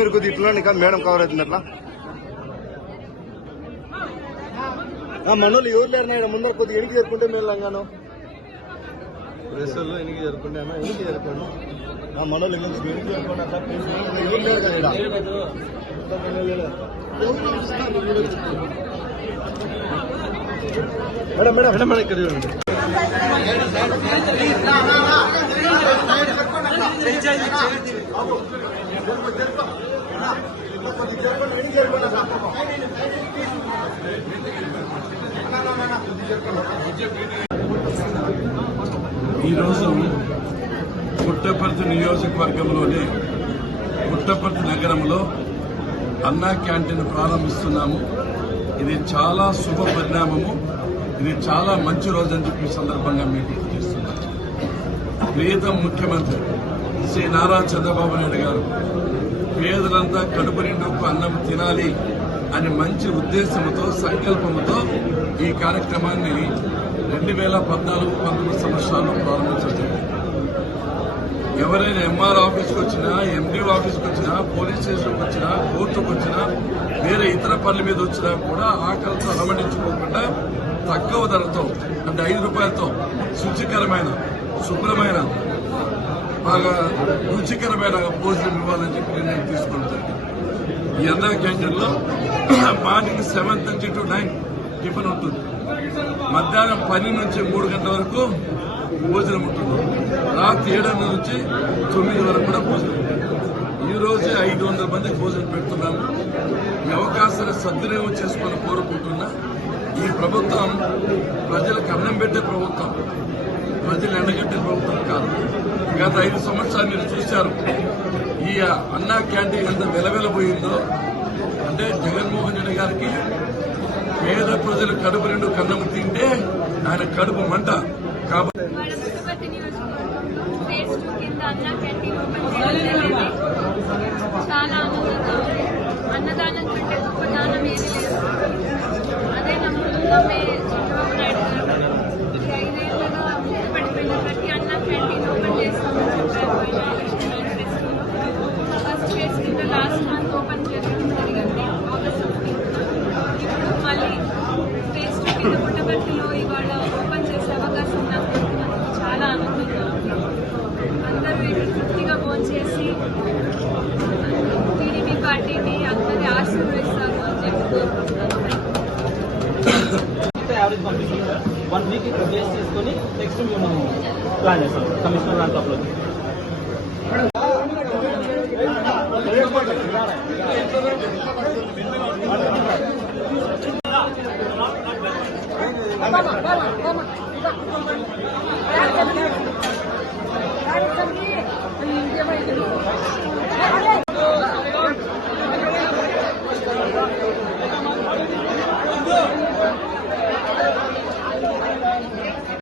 మీరు కొద్దిగా ఇట్లా మేడం కవర్ అవుతుంది అట్లా మనోళ్ళు ఎవరు లేరు ఇక్కడ ముందర కొద్దిగా ఎనికి జరుపుకుంటే మేము లంగాను ప్రెస్లో ఎనికి జరుపుకుంటే అన్న ఎనికి జరుపుకోండి మనోళ్ళు ఎనికి జరుపుకోండి అట్లా ఎవరు లేరు కదా మేడం మేడం మేడం మేడం ఇక్కడ చూడండి ఈరోజు పుట్టపర్తి నియోజకవర్గంలోని పుట్టపర్తి నగరంలో అన్నా క్యాంటీన్ ప్రారంభిస్తున్నాము. ఇది చాలా శుభ పరిణామము. ఇది చాలా మంచి రోజు అని చెప్పి సందర్భంగా మీకు గుర్తు చేస్తున్నాను. ప్రియతమ ముఖ్యమంత్రి శ్రీ నారా చంద్రబాబు నాయుడు గారు పేదలంతా కడుపు నిండు అన్నం తినాలి అనే మంచి ఉద్దేశంతో సంకల్పంతో ఈ కార్యక్రమాన్ని 2014-19 సంవత్సరాల్లో ప్రారంభించడం. ఎవరైనా ఎంఆర్ ఆఫీస్కి వచ్చినా, ఎండిఓ ఆఫీస్కి వచ్చినా, పోలీస్ స్టేషన్కి వచ్చినా, కోర్టుకు వచ్చినా, వేరే ఇతర పనుల మీద వచ్చినా కూడా ఆకలితో అలమటించుకోకుండా తక్కువ ధరతో అంటే 5 రూపాయలతో శుచికరమైన, శుభ్రమైన, బాగా రుచికరమైన భోజనం ఇవ్వాలని చెప్పి నిర్ణయం తీసుకోవడం జరిగింది. ఈ అన్నా క్యాంటీన్లో మార్నింగ్ 7:30 to 9 టిఫిన్ ఉంటుంది. మధ్యాహ్నం 10 నుంచి 3 గంటల వరకు భోజనం ఉంటుంది. రాత్రి 7 నుంచి 9 వరకు కూడా భోజనం ఉంటుంది. ఈ రోజే 500 మందికి భోజనం పెడుతున్నాము. ఈ అవకాశాన్ని సద్వినియోగం చేసుకొని కోరుకుంటున్నా. ఈ ప్రభుత్వం ప్రజలకు అన్నం పెట్టే ప్రభుత్వం, ప్రజలు ఎండగట్టే ప్రభుత్వం కాదు. గత 5 సంవత్సరాలు మీరు చూశారు. ఈ అన్నా క్యాంటీన్ ఎంత వెలవెలబోయిందో. అంటే జగన్మోహన్ రెడ్డి గారికి పేద ప్రజలు కడుపు నిండు కన్నం తింటే ఆయన కడుపు మంట. కాబట్టి చాలా ఆనందంగా ఉంది. అన్నదానం కంటే గొప్ప దానం ఏది లేదు. అదే నమ్మే చంద్రబాబు నాయుడు గారు 5 ఏళ్లుగా పడిపోయిన ప్రతి అన్న క్యాంటీన్ ఓపెన్ చేస్తామని చెప్పారు. ఫస్ట్ ఫేజ్ కింద లాస్ట్ మంత్ ఓపెన్ చేయడం జరిగింది, August 15. ఇప్పుడు మళ్ళీ ఫేజ్ 2 కింద పుట్టపర్తిలో ఇవాళ ఓపెన్ చేసే అవకాశం నాకు చాలా ఆనందంగా ఉంది. అందరూ వీటిని తృప్తిగా భోంచేసి టీడీపీ పార్టీని అందరి ఆశీర్వదిస్తారు అని చెప్పి కోరుకుంటున్నాను. యావరేజ్ 1 వీక్ ఇక్కడ బేస్ చేసుకుని నెక్స్ట్ మేము ప్లాన్ చేస్తాం కమిషనర్ ర్యాంక్ అప్లో. Vamos.